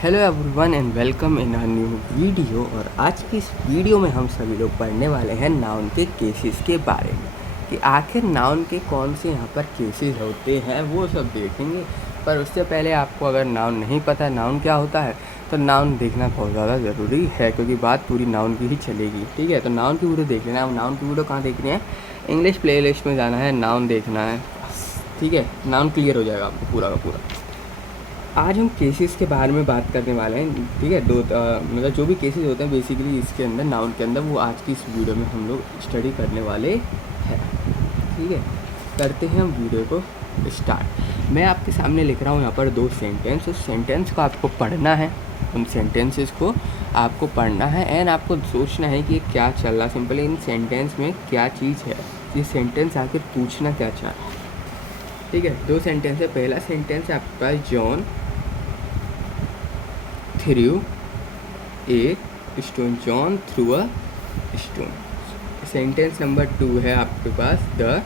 Hello everyone and welcome in a new video. और आज की इस वीडियो में हम सभी लोग पढ़ने वाले हैं नाउन के केसेस के बारे में कि आखिर नाउन के कौन से यहाँ पर केसेस होते हैं वो सब देखेंगे। पर उससे पहले आपको अगर नाउन नहीं पता नाउन क्या होता है तो नाउन देखना बहुत ज़्यादा ज़रूरी है, क्योंकि बात पूरी नाउन की ही चलेगी। ठीक है, तो नाउन की वीडियो देख लेना है। नाउन की वीडियो कहाँ देखनी है? इंग्लिश प्ले लिस्ट में जाना है, नाउन देखना है, ठीक है। नाउन क्लियर हो जाएगा आपको पूरा का पूरा। आज हम केसेस के बारे में बात करने वाले हैं, ठीक है। मतलब जो भी केसेस होते हैं बेसिकली इसके अंदर नाउन के अंदर, वो आज की इस वीडियो में हम लोग स्टडी करने वाले हैं, ठीक है। करते हैं हम वीडियो को स्टार्ट। मैं आपके सामने लिख रहा हूँ यहाँ पर 2 सेंटेंस। उस सेंटेंस को आपको पढ़ना है, उन सेंटेंसेस को आपको पढ़ना है एंड आपको सोचना है कि ये क्या चल रहा है, सिंपली इन सेंटेंस में क्या चीज़ है, ये सेंटेंस आखिर पूछना क्या चाह रहा है, ठीक है। 2 सेंटेंस है। पहला सेंटेंस है आपके पास, John threw a stone, John threw a stone. Sentence number 2 है आपके पास, the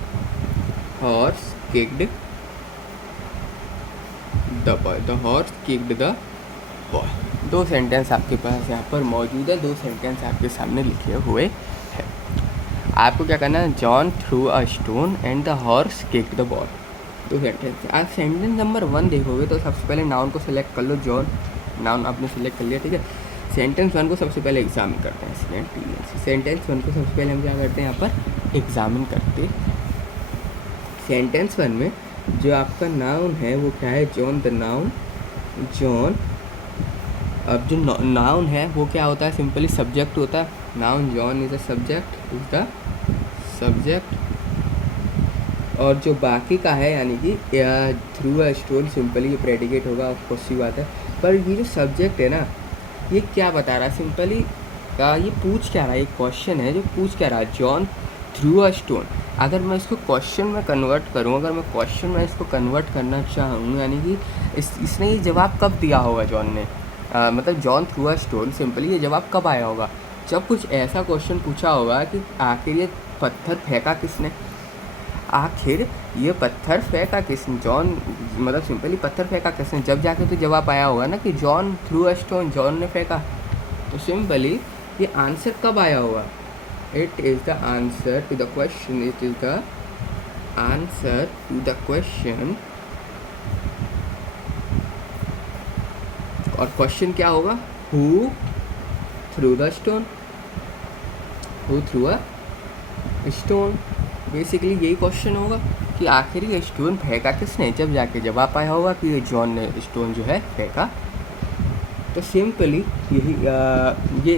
horse kicked the boy, the horse kicked the boy. 2 sentence आपके पास यहाँ पर मौजूद है, 2 सेंटेंस आपके सामने लिखे हुए हैं। आपको क्या करना है? John threw a stone and the horse kicked the boy, 2 sentence. आप सेंटेंस नंबर 1 देखोगे तो सबसे पहले नाउन को सिलेक्ट कर लो। जॉन नाउन आपने सेलेक्ट कर लिया, ठीक है। सेंटेंस 1 को सबसे पहले एग्जामिन करते हैं। सेंटेंस 1 को सबसे पहले हम क्या करते हैं? यहाँ पर एग्जामिन करते। सेंटेंस 1 में जो आपका नाउन है वो क्या है? जॉन। The noun John. अब जो नाउन है वो क्या होता है? सिंपली सब्जेक्ट होता है। Noun John is a subject, is the subject. और जो बाकी का है यानी कि थ्रू अ स्टोन, सिंपली ये प्रेडिकेट होगा, ऑफकोर्स सी बात है। पर ये जो सब्जेक्ट है ना, ये क्या बता रहा है? सिंपली ये पूछ क्या रहा है? एक क्वेश्चन है जो पूछ क्या रहा है, जॉन थ्रू अ स्टोन। अगर मैं इसको क्वेश्चन में कन्वर्ट करूँ, अगर मैं क्वेश्चन में इसको कन्वर्ट करना चाहूँ, यानी कि इसने ये जवाब कब दिया होगा जॉन ने? मतलब John threw a stone, simply ये जवाब कब आया होगा? जब कुछ ऐसा क्वेश्चन पूछा होगा कि आखिर ये पत्थर फेंका किसने, आखिर ये पत्थर फेंका किसने, जॉन मतलब सिंपली पत्थर फेंका किसने, जब जाके तो जवाब आया होगा ना कि John threw a stone, John ने फेंका। तो सिंपली ये आंसर कब आया होगा? It is the answer to the question, it is the answer to the question. और क्वेश्चन क्या होगा? Who threw the stone, who threw a stone. Basically यही क्वेश्चन होगा कि आखिर ये स्टोन फेंका किसने, जब जाके जवाब आया होगा कि ये जॉन ने स्टोन जो है फेंका। तो सिंपली यही ये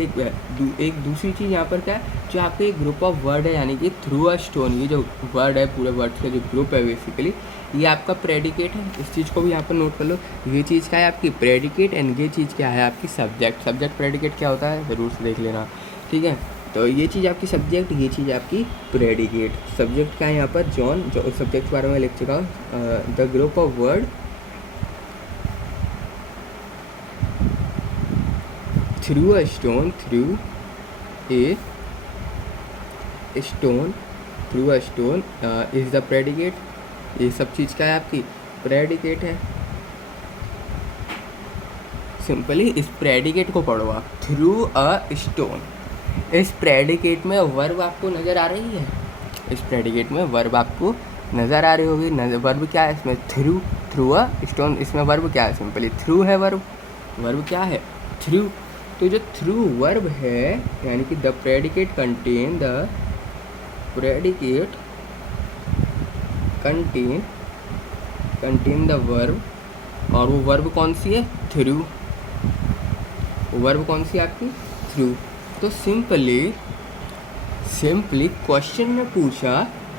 एक दूसरी चीज़ यहाँ पर क्या है, जो आपके एक ग्रुप ऑफ वर्ड है, यानी कि थ्रू अ स्टोन, ये जो वर्ड है, पूरे वर्ड का जो ग्रुप है बेसिकली, ये आपका प्रेडिकेट है। इस चीज़ को भी यहाँ पर नोट कर लो। ये चीज़ क्या है? आपकी प्रेडिकेट। एंड ये चीज़ क्या है? आपकी सब्जेक्ट। सब्जेक्ट प्रेडिकेट क्या होता है ज़रूर से देख लेना, ठीक है। तो ये चीज़ आपकी सब्जेक्ट, ये चीज़ आपकी प्रेडिकेट। सब्जेक्ट क्या है यहाँ पर? जॉन, जो सब्जेक्ट के बारे में लिख चुका हूँ। The group of word through a stone, through a stone, through a stone is the predicate. ये सब चीज़ क्या है? आपकी प्रेडिकेट है। सिंपली इस प्रेडिकेट को पढ़ो आप, थ्रू अ स्टोन। इस प्रेडिकेट में वर्ब आपको नज़र आ रही है? इस प्रेडिकेट में वर्ब आपको नज़र आ रही होगी। वर्ब क्या है इसमें? Through, through a stone. इसमें वर्ब क्या है? सिंपली थ्रू है वर्ब। वर्ब क्या है? थ्रू। तो जो थ्रू वर्ब है, यानी कि the predicate contain, the predicate contain the verb. और वो वर्ब कौन सी है? थ्रू। वर्ब कौन सी है आपकी? थ्रू। तो सिंपली क्वेश्चन में पूछा,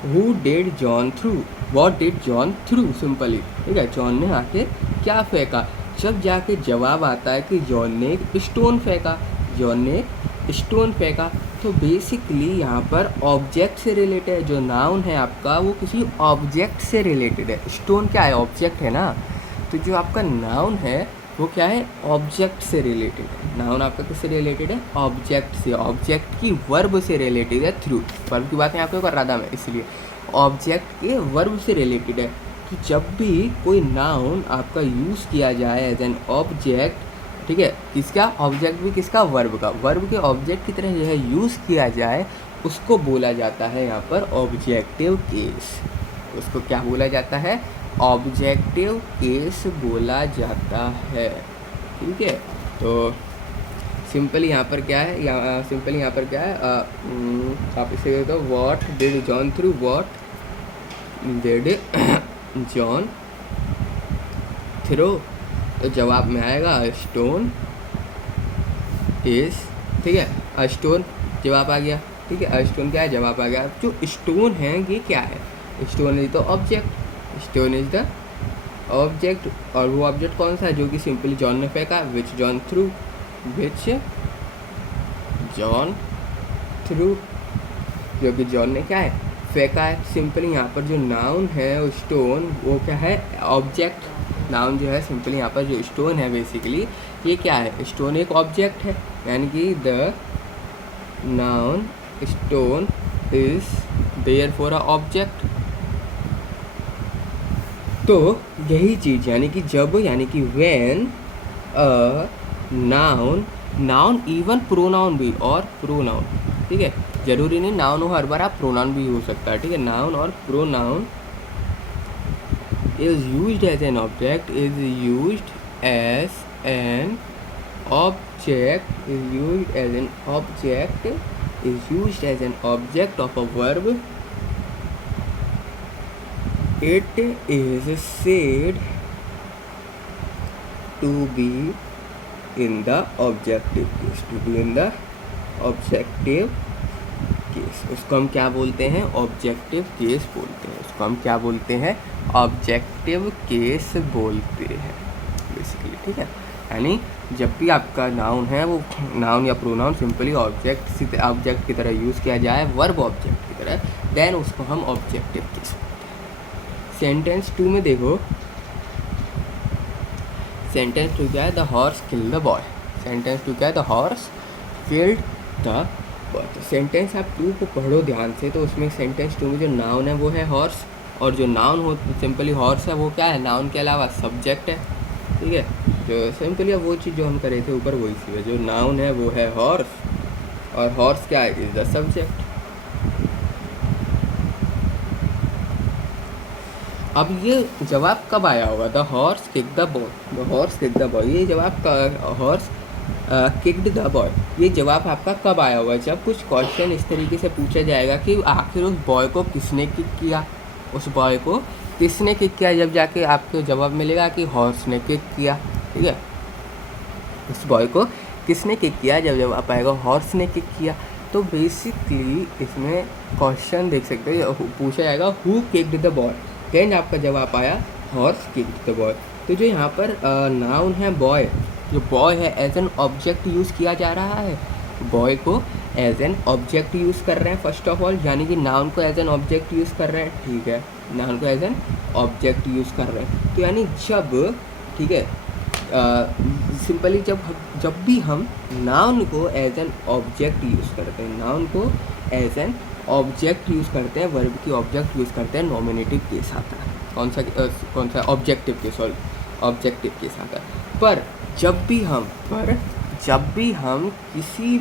who did John throw, what did John through, simply, ठीक है। जॉन ने आके क्या फेंका? जब जाके जवाब आता है कि जॉन ने स्टोन फेंका, जॉन ने स्टोन फेंका। तो बेसिकली यहाँ पर ऑब्जेक्ट से रिलेटेड है। जो नाउन है आपका वो किसी ऑब्जेक्ट से रिलेटेड है। स्टोन क्या है? ऑब्जेक्ट है ना। तो जो आपका नाउन है वो क्या है? ऑब्जेक्ट से रिलेटेड है। नाउन आपका किससे रिलेटेड है? ऑब्जेक्ट से। ऑब्जेक्ट की वर्ब से रिलेटेड है थ्रू। वर्ब की बात यहाँ पे कर रहा था मैं, इसलिए ऑब्जेक्ट के वर्ब से रिलेटेड है। तो जब भी कोई नाउन आपका यूज़ किया जाए एज एन ऑब्जेक्ट, ठीक है, किसका ऑब्जेक्ट भी, किसका वर्ब का, वर्ब के ऑब्जेक्ट की तरह जो है यूज़ किया जाए उसको बोला जाता है यहाँ पर ऑब्जेक्टिव केस। उसको क्या बोला जाता है, ऑब्जेक्टिव केस बोला जाता है। ठीक है, तो सिंपली यहाँ पर क्या है, सिंपली यहाँ पर क्या है, आप इसे दे दो, what did John throw, what did John throw, तो जवाब में आएगा स्टोन इज, ठीक है, अ स्टोन जवाब आ गया। ठीक है, अ स्टोन क्या है, जवाब आ गया। जो स्टोन है ये क्या है, stone is the object, stone is the object, और वो ऑब्जेक्ट कौन सा है, जो कि सिंपली जॉन ने फेंका, विच जॉन थ्रू, विच जॉन थ्रू, जो कि जॉन ने क्या है, फेंका है। सिंपली यहाँ पर जो नाउन है स्टोन, वो क्या है, ऑब्जेक्ट। नाउन जो है सिंपली यहाँ पर जो स्टोन है बेसिकली ये क्या है, स्टोन एक ऑब्जेक्ट है, यानी कि the noun stone is there for a object. तो यही चीज़ यानी कि जब, यानी कि when a noun, noun even pronoun भी और प्रोनाउन, ठीक है, जरूरी नहीं नाउन हो हर बार, आप प्रोनाउन भी हो सकता है। ठीक है, नाउन और pronoun is used as an object, is used as an object, is used as an object, is used as an object of a verb, it is said to be in the objective case, to be in the objective case. उसको हम क्या बोलते हैं, objective case बोलते हैं। उसको हम क्या बोलते हैं, ऑब्जेक्टिव केस बोलते हैं बेसिकली। ठीक है, यानी जब भी आपका नाउन है वो नाउन या प्रोनाउन सिंपली ऑब्जेक्ट की तरह यूज़ किया जाए, वर्ब ऑब्जेक्ट की तरह, देन उसको हम ऑब्जेक्टिव केस बोलते हैं। सेंटेंस 2 में देखो, सेंटेंस 2 क्या है, the horse killed the boy. Sentence 2 क्या है, द हॉर्स किल्ड द, तो सेंटेंस आप 2 को पढ़ो ध्यान से, तो उसमें सेंटेंस 2 में जो नाउन है वो है हॉर्स, और जो नाउन हो सिंपली हॉर्स है वो क्या है, नाउन के अलावा सब्जेक्ट है। ठीक है, जो सिंपली वो चीज़ जो हम करे थे ऊपर वही सी है, जो नाउन है वो है हॉर्स, और हॉर्स क्या है, इज द सब्जेक्ट। अब ये जवाब कब आया होगा, the horse kick the boy, the horse kick the boy, ये जवाब का हॉर्स किक्ड द बॉय, ये जवाब आपका कब आया होगा, जब कुछ क्वेश्चन इस तरीके से पूछा जाएगा कि आखिर उस बॉय को किसने किक किया, उस बॉय को किसने किक किया, जब जाके आपको जवाब मिलेगा कि हॉर्स ने किक किया। ठीक है, उस बॉय को किसने किक किया, जब जवाब आएगा हॉर्स ने किक किया। तो बेसिकली इसमें क्वेश्चन देख सकते हो, पूछा जाएगा who kicked the boy, then आपका जवाब आया हॉर्स किक्ड द बॉय। तो जो यहाँ पर नाउन है बॉय, जो बॉय है एज एन ऑब्जेक्ट यूज़ किया जा रहा है, बॉय को एज एन ऑब्जेक्ट यूज़ कर रहे हैं फर्स्ट ऑफ ऑल, यानी कि नाउन को एज एन ऑब्जेक्ट यूज़ कर रहे हैं। ठीक है, नाउन को एज एन ऑब्जेक्ट यूज़ कर रहे हैं, तो यानी जब, ठीक है, सिंपली जब भी हम नाउन को एज एन ऑब्जेक्ट यूज़ करते हैं, नाउन को एज एन ऑब्जेक्ट यूज़ करते हैं, वर्ब की ऑब्जेक्ट यूज़ करते हैं, नॉमिनेटिव केस आता है। कौन सा objective case, sorry objective case आता है। पर जब भी हम किसी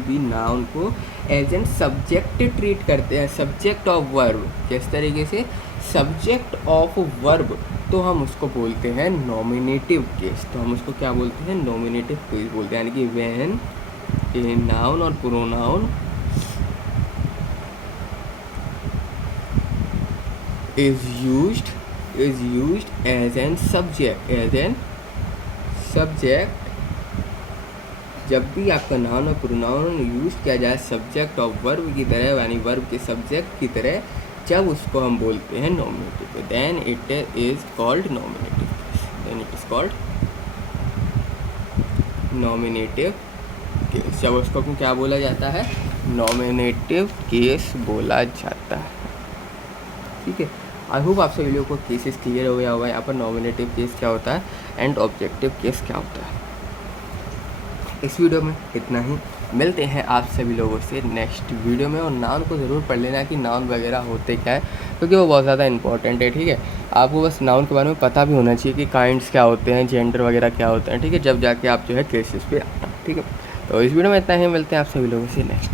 भी नाउन को एज एन सब्जेक्ट ट्रीट करते हैं, सब्जेक्ट ऑफ वर्ब, किस तरीके से, सब्जेक्ट ऑफ वर्ब, तो हम उसको बोलते हैं नॉमिनेटिव केस। तो हम उसको क्या बोलते हैं, नॉमिनेटिव केस बोलते हैं, यानी कि व्हेन ए नाउन और pronoun is used as an subject, जब भी आपका नाउन और प्रोनाउन यूज किया जाए सब्जेक्ट ऑफ वर्ब की तरह, यानी वर्ब के सब्जेक्ट की तरह, जब उसको हम बोलते हैं nominative, then it is called nominative, then it is called nominative case. जब उसको क्या बोला जाता है, नॉमिनेटिव केस बोला जाता है। ठीक है, आई होप आप सभी लोगों को केसेस क्लियर हो गया होगा, यहाँ पर नॉमिनेटिव केस क्या होता है एंड ऑब्जेक्टिव केस क्या होता है। इस वीडियो में इतना ही, मिलते हैं आप सभी लोगों से नेक्स्ट वीडियो में, और नाउन को ज़रूर पढ़ लेना कि नाउन वगैरह होते क्या है। क्योंकि वो बहुत ज़्यादा इंपॉर्टेंट है, ठीक है। आपको बस नाउन के बारे में पता भी होना चाहिए कि काइंड्स क्या होते हैं, जेंडर वगैरह क्या होते हैं, ठीक है, जब जाके आप जो है केसेस पे, ठीक है। तो इस वीडियो में इतना ही, मिलते हैं आप सभी लोगों से नेक्स्ट।